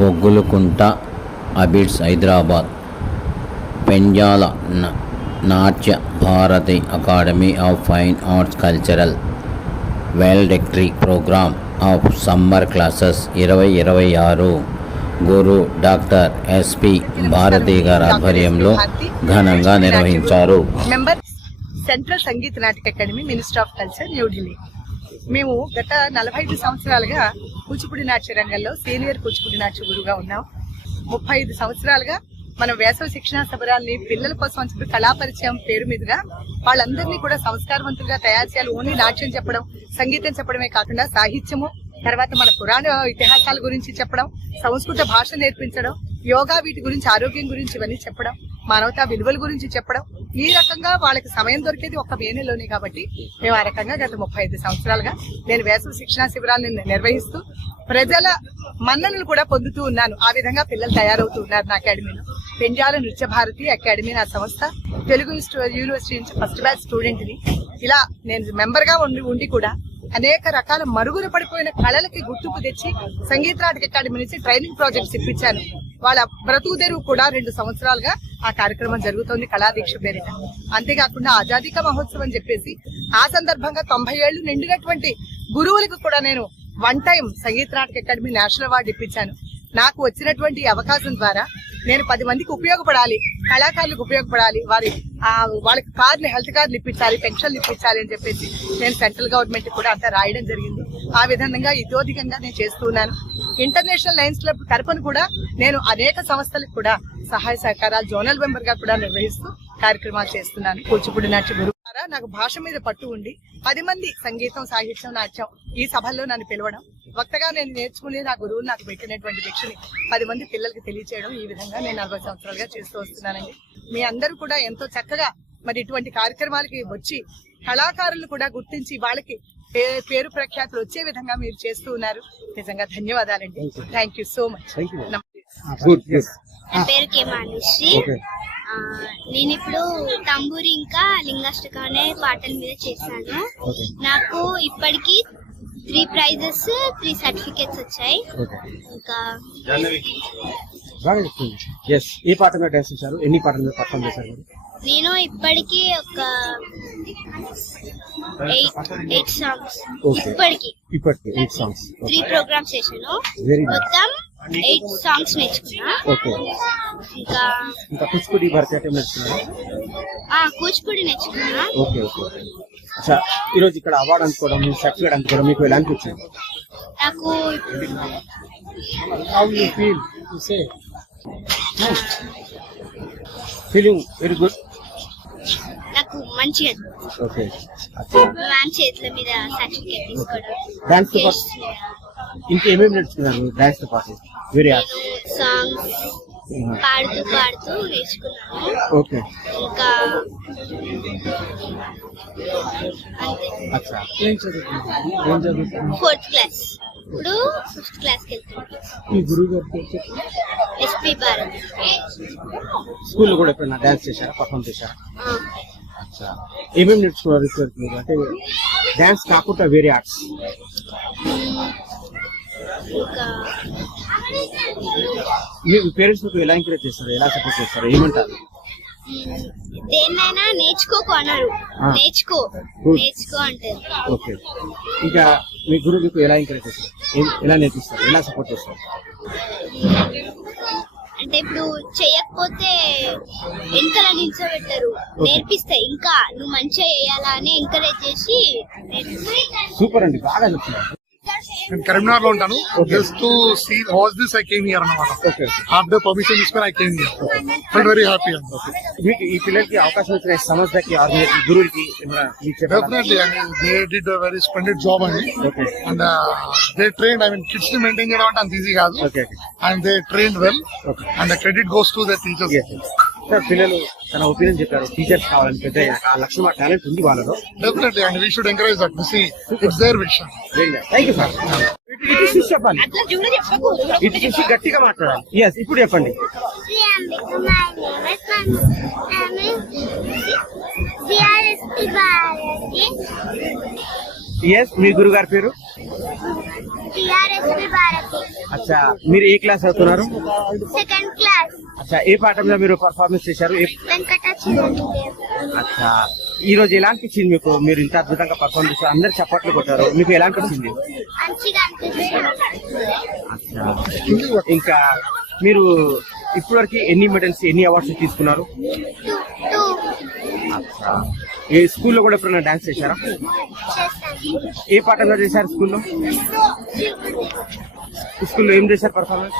Boggulakunta Abids Hyderabad. Penjala Natya Bharati academy of fine arts cultural valedictory programme of summer classes 2026 guru doctor SP Bharati గారి ఆధ్వర్యంలో ఘనంగా నిర్వహించారు. Member central Sangeet Natak academy, minister of culture, New Delhi. మేము గత 45 సంవత్సరాలుగా కూచిపూడి నాట్య రంగంలో సీనియర్ కూచిపూడి నాట్య గురువుగా ఉన్నాం. 35 సంవత్సరాలుగా మనం వేసవి శిక్షణా శిబిరాల్ని పిల్లల కోసం అని చెప్పి కళాపరిచయం పేరు మీదుగా వాళ్ళందరినీ కూడా సంస్కారవంతులుగా తయారు చేయాలి. ఓన్లీ నాట్యం చెప్పడం, సంగీతం చెప్పడమే కాకుండా సాహిత్యము, తర్వాత మన పురాణ ఇతిహాసాల గురించి చెప్పడం, సంస్కృత భాష నేర్పించడం, యోగా, వీటి గురించి, ఆరోగ్యం గురించి ఇవన్నీ చెప్పడం, మానవతా విలువల గురించి చెప్పడం. ఈ రకంగా వాళ్ళకి సమయం దొరికేది ఒక్క మే నెలలోనే. కాబట్టి మేము ఆ రకంగా గత 35 సంవత్సరాలుగా నేను వేసవి శిక్షణా శిబిరాలను నిర్వహిస్తూ ప్రజల మన్ననలు కూడా పొందుతూ ఉన్నాను. ఆ విధంగా పిల్లలు తయారవుతూ ఉన్నారు నా అకాడమీలో. పెంజాల నృత్య భారతి అకాడమీ నా సంస్థ. తెలుగు యూనివర్సిటీ నుంచి ఫస్ట్ బ్యాచ్ స్టూడెంట్ ని. ఇలా నేను మెంబర్ గా ఉండి కూడా అనేక రకాల మరుగున పడిపోయిన కళలకి గుర్తింపు తెచ్చి సంగీత నాటక అకాడమీ నుంచి ట్రైనింగ్ ప్రాజెక్ట్స్ ఇప్పించాను. వాళ్ళ బ్రతుకు తెరువు కూడా 2 సంవత్సరాలుగా ఆ కార్యక్రమం జరుగుతోంది కళాదీక్ష పేరిట. అంతేకాకుండా ఆజాదీ కా మహోత్సవం అని చెప్పేసి ఆ సందర్భంగా 90 ఏళ్లు నిండినటువంటి గురువులకు కూడా నేను 1 టైం సంగీత నాటక అకాడమీ నేషనల్ అవార్డు ఇప్పించాను. నాకు వచ్చినటువంటి అవకాశం ద్వారా నేను 10 మందికి ఉపయోగపడాలి, కళాకారులకు ఉపయోగపడాలి, వాళ్ళకి కార్డులు, హెల్త్ కార్డులు ఇప్పించాలి, పెన్షన్లు ఇప్పించాలి అని చెప్పేసి నేను సెంట్రల్ గవర్నమెంట్ కూడా అంతా రాయడం జరిగింది. ఆ విధంగా ఇతోధికంగా నేను చేస్తూ ఉన్నాను. ఇంటర్నేషనల్ లయన్స్ క్లబ్ తరపున కూడా నేను అనేక సంస్థలకు కూడా సహాయ సహకారాలు జోనల్ మెంబర్ గా కూడా నిర్వహిస్తూ కార్యక్రమాలు చేస్తున్నాను. కూచిపూడి నాట్య గురువు ద్వారా నాకు భాష మీద పట్టు ఉండి 10 మంది సంగీతం, సాహిత్యం, నాట్యం ఈ సభల్లో నన్ను పిలవడం, వక్తగా నేను నేర్చుకుని నా గురువులు నాకు పెట్టినటువంటి భిక్షని 10 మంది పిల్లలకి తెలియచేయడం, ఈ విధంగా నేను 40 సంవత్సరాలుగా చేస్తూ వస్తున్నానండి. మీ అందరూ కూడా ఎంతో చక్కగా మరి ఇటువంటి కార్యక్రమాలకి వచ్చి కళాకారులను కూడా గుర్తించి వాళ్ళకి పేరు ప్రఖ్యాతులు వచ్చే విధంగా మీరు చేస్తూ ఉన్నారు. నిజంగా ధన్యవాదాలండి. Thank you so much. నా పేరు కే మానుశ్రీ. నేను ఇప్పుడు తంబూరి ఇంకా లింగాష్టకం అనే పాటల మీద చేశాను. నాకు ఇప్పటికి 3 ప్రైజెస్, 3 సర్టిఫికెట్స్ వచ్చాయి. ఇంకా ఏ పాట మీద డాన్స్ చేశారు? ఎన్ని పాటల మీద పర్ఫార్మ్ చేశారు? నేను ఇప్పటికి ఒక 8 సాంగ్స్, ఇప్పటికి 8 సాంగ్స్, 3 ప్రోగ్రామ్స్ చేశాను. మొత్తం 8 సాంగ్స్ నేర్చుకున్నా. ఇంకా కూచిపూడి భరతనాట్యం నేర్చుకున్నా. కూచిపూడి నేర్చుకున్నా. ఈ రోజు ఇక్కడ అవార్డు అందుకోవడం, సర్టిఫికేట్ అందుకోవడం మీకు ఎలా అనిపించింది? నాకు ఫీలింగ్ వెరీ గుడ్. నాకు మంచిగా మ్యామ్ చేతుల మీద సర్టిఫికేట్ తీసుకోవడం. డాన్స్ తో పాటు ఇంకేమేమి నేర్చుకున్నారు? డాన్స్ తో పాటు వేరే సాంగ్స్ పాడుతూ నేర్చుకున్నాను. ఓకే. ఇంకా అచ్చా, ఏం చదువుతున్నారు? 4th class. ఇప్పుడు 5th క్లాస్ కి వెళ్తున్నాను. ఈ గురువు గారు ఎస్పి భారతి. స్కూల్లో కూడా ఎప్పుడైనా డాన్స్ చేశారా, పర్ఫార్మ్ చేశారా? ఏమేమి నేర్చుకున్నారు మీరు? అంటే డాన్స్ కాకుండా వేరే ఆర్ట్స్? మీ పేరెంట్స్ మీకు ఎలా ఎంకరేజ్ చేస్తారు, ఎలా సపోర్ట్ చేస్తారు, ఏమంటారు? దేన్నైనా నేర్చుకోకు అన్నారు. నేర్చుకో అంటారు. ఓకే. ఇంకా మీ గురువు మీకు ఎలా ఎంకరేజ్ చేస్తారు, ఎలా నేర్పిస్తారు, ఎలా సపోర్ట్ చేస్తారు? అంటే ఇప్పుడు చెయ్యకపోతే వెనకాల నిల్చోబెట్టరు, నేర్పిస్తే ఇంకా నువ్వు మంచిగా చేయాలా అని ఎంకరేజ్ చేసి. సూపర్ అండి, బాగా చెప్తున్నారు. నేను కరీంనగర్ లో ఉంటాను. Just to see watch this I came here అన్నమాట. ఓకే. ఆఫ్టర్ పర్మిషన్ తీసుకొని I came here. Felt very happy. మీకు ఈ పిల్లలకి అవకాశం ఇచ్చిన సంస్థకి, గురువులకి definitely they did a very splendid job అండి. And they trained, I mean kids ని మెయింటైన్ చేయడం అంటే అంత ఈజీ కాదు. And they trained well. And credit goes to the teachers. Sir, పిల్లలు తన ఒపీనియన్ చెప్పారు, టీచర్స్ కావాలని పెద్ద ఆ లక్ష్యం, ఆ టాలెంట్ ఉంది వాళ్ళలో. Definitely, and we should encourage that. It's their vision. Thank you sir. ఇటు చూసి చెప్పాలి, ఇటు చూసి గట్టిగా మాట్లాడాలి. ఎస్, ఇప్పుడు చెప్పండి. ఎస్, మీ గురుగారి పేరు? భారతి. అచ్చా, అచ్చా మీరు ఏ క్లాస్ అవుతున్నారు? Second class. అచ్చా ఏ పాఠంలో మీరు పర్ఫార్మెన్స్ చేశారు? వెంకటాచలం. అచ్చా ఈ రోజు ఎలా అనిపించింది మీకు? మీరు ఇంత అద్భుతంగా పర్ఫార్మ్ చేశారు, అందరు చప్పట్లు కొట్టారు, మీకు ఎలా అనిపించింది? మంచిగా అనిపిస్తుంది. అచ్చా ఇంకా మీరు ఇప్పటివరకు ఎన్ని మెడల్స్, ఎన్ని అవార్డ్స్ తీసుకున్నారు? 2 అచ్చా ఏ స్కూల్లో కూడా ఎప్పుడైనా డాన్స్ చేశారా? చేశాను. ఏ పాఠంలో చేశారు స్కూల్లో? స్కూల్లో ఏం చేశారు పర్ఫార్మెన్స్?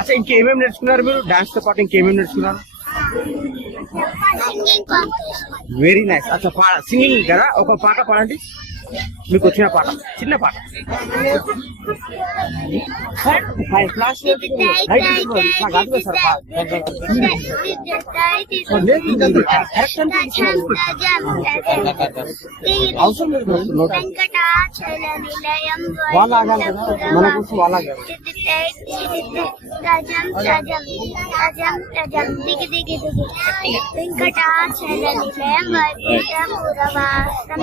అచ్చా ఇంకేమేమి నేర్చుకున్నారు మీరు? డాన్స్ తో పాటు ఇంకేమేమి నేర్చుకున్నారు? Singing competition. Very nice. అచ్చా సింగింగ్ కదా, ఒక పాట పాడండి, మీకు వచ్చిన పాట, చిన్న పాట. వెంకటాచల నిలయం వాళ్ళ ఆగాలి కదా, మన కోసం వాళ్ళ ఆగాలి. వెంకటాచల నిలయం వైకుంఠపురవాసం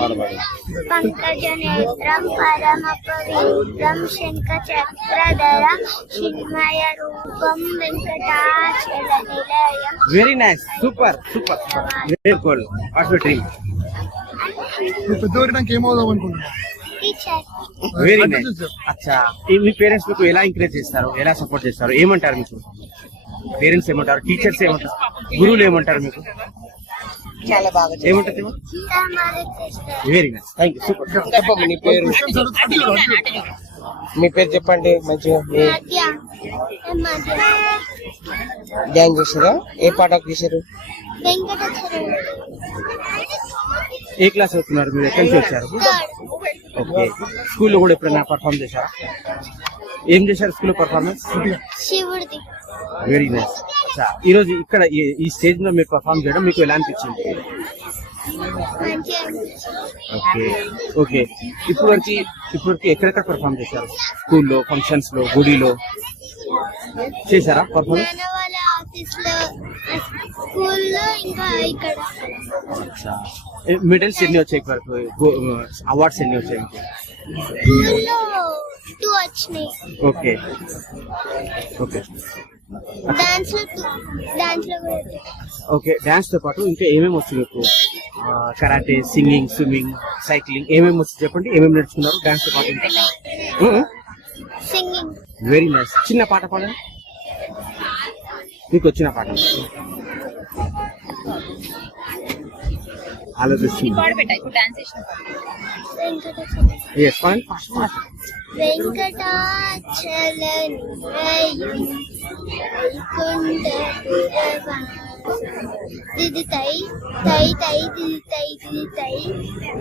పంకజనేత్రం పరమ పవిత్రం శంఖచక్రధరం చిన్మయ రూపం వెంకటాచల నిలయం. Very nice, super super very good. What's your dream? నువ్వు పెద్దవారికి ఏమవుదాం అనుకుంటున్నావు? టీచర్. Very nice. అచ్చా మీ పేరెంట్స్ మీకు ఎలా ఎంకరేజ్ చేస్తారు, ఎలా సపోర్ట్ చేస్తారు, ఏమంటారు మీకు? పేరెంట్స్ ఏమంటారు, టీచర్స్ ఏమంటారు, గురువులు ఏమంటారు మీకు? చాలా బాగా ఏమంటారు? Very nice, thank you, super. చెప్పండి నీ పేరు, మీ పేరు చెప్పండి మంచిగా. డ్యాన్స్ చేశారా? ఏ పాటకు చేశారు? వెంకటాచలం. ఏ క్లాస్ అవుతున్నారు మీరు? ఎక్కడి నుంచి వచ్చారు? ఓకే స్కూల్లో కూడా ఎప్పుడైనా పర్ఫార్మ్ చేశారా? ఏం చేశారు స్కూల్లో పర్ఫార్మెన్స్? శివుడిది. Very nice. అచ్చా ఈ రోజు ఇక్కడ ఈ స్టేజ్ లో మీరు పర్ఫార్మ్ చేయడం మీకు ఎలా అనిపించింది? మంచిగా అనిపించింది. ఓకే ఓకే ఇప్పటివరకు ఎక్కడెక్కడ పర్ఫార్మ్ చేశారు? స్కూల్లో, ఫంక్షన్స్ లో, గుడిలో చేశారా పర్ఫార్మెన్స్? నాన్న వాళ్ళ ఆఫీస్ లో, స్కూల్లో, ఇంకా ఇక్కడ. మెడల్స్ ఎన్ని వచ్చాయి వరకు? అవార్డ్స్ ఎన్ని వచ్చాయి? స్కూల్లో 2 వచ్చినాయి. ఓకే ఓకే డాన్స్ లో 2, డాన్స్ లో కూడా 2. ఓకే డాన్స్ తో పాటు ఇంకా ఏమేమి వచ్చు మీకు? కరాటే, సింగింగ్, స్విమ్మింగ్, సైక్లింగ్ ఏమేమి వచ్చు చెప్పండి, ఏమేమి నేర్చుకున్నారు డాన్స్ తో పాటు? ఇంకా సింగింగ్. Very nice. చిన్న పాట పాడండి, మీకు వచ్చిన పాట. ఆలోచిస్తుంది. వెంకటాచలం. Yes, fine. వెంకటాచల నిలయం వైకుంఠపురవాసం దిది తై తై తై దిది తై దిది తై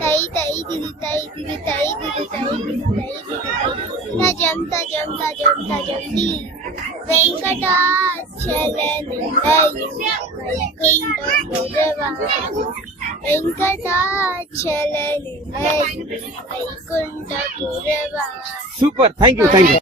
తై తై దిది తై దిది తై దిది తై దిది తై దిది తై తజం తజం తజం తజం ది వెంకటాచల నిలయం వైకుంఠపురవాసం వెంకటాచల నిలయం వైకుంఠపురవాసం. Super. Thank you.